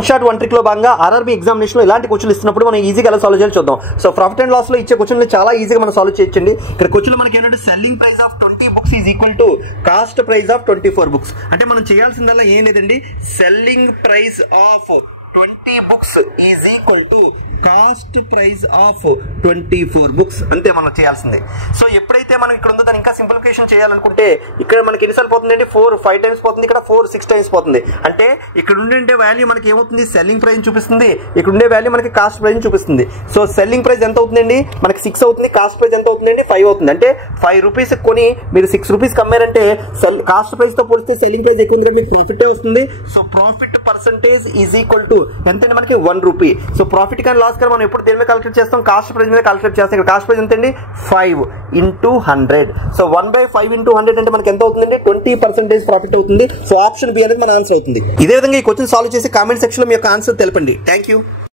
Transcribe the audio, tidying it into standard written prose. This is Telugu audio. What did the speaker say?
వన్ షాట్ వన్ ట్రిక్ లో భాగంగా ఆర్ఆర్బీ ఎగ్జామినేషన్ లో ఇలాంటి క్వశ్చన్లు ఇస్తున్నప్పుడు మనం ఈజీగా ఎలా సాల్వ్ చేయాలి చూద్దాం. సో ప్రాఫిట్ అండ్ లాస్ లో ఇచ్చే క్వశ్చన్లు చాలా ఈజీగా మనం సాల్వ్ చేయొచ్చండి. ఇక్కడ క్వశ్చన్ మనకి ఏంటంటే selling price of 20 books is equal to cost price of 24 books. అంటే మనం చేయాల్సిందల్లా ఏం లేదండి, selling price of 20 books is equal to cost price of 24 books. అంతే మనం చేయాల్సిందే. సో ఎప్పుడైతే మనం ఇక్కడ ఉందో దాన్ని ఇంకా సింప్లిఫికేషన్ చేయాలనుకుంటే ఇక్కడ మనకి ఎన్నిసార్లు పోతుందండి, 4-5 times పోతుంది, ఇక్కడ 4-6 times పోతుంది. అంటే ఇక్కడ ఉండే వాల్యూ మనకి ఏమవుతుంది, సెల్లింగ్ ప్రైస్ చూపిస్తుంది, ఇక్కడ ఉండే వాల్యూ మనకి కాస్ట్ ప్రైస్ చూపిస్తుంది. సో సెల్లింగ్ ప్రైస్ ఎంత అవుతుందండి, మనకి 6 అవుతుంది, కాస్ట్ ప్రైస్ ఎంత అవుతుందండి 5 అవుతుంది. అంటే 5 rupees కొని మీరు 6 rupees అమ్మారంటే కాస్ట్ ప్రైస్ తో పోలిస్తే సెల్లింగ్ ప్రైస్ ఎక్కువ ఉంది, మీకు ప్రాఫిట్ వస్తుంది. So profit percentage is equal to ఎంతండి, మనకి 1 rupee. సో ప్రాఫిట్ కానీ లాస్ కానీ మనం ఎప్పుడు దేని మీద క్యాలిక్యులేట్ చేస్తాం, కాస్ట్ ప్రైస్ మీద క్యాలిక్యులేట్ చేస్తాం. ఇక్కడ కాస్ట్ ప్రైస్ ఎంతండి 5 into 100. సో 1/5 into 100 అంటే మనకి ఎంత అవుతుందండి, 20% ప్రాఫిట్ అవుతుంది. సో ఆప్షన్ బి అనేది మన ఆన్సర్ అవుతుంది. ఇదే విధంగా ఈ క్వశ్చన్ సాల్వ్ చేసి కామెంట్ సెక్షన్ లో మీ యొక్క ఆన్సర్ తెలపండి. Thank you.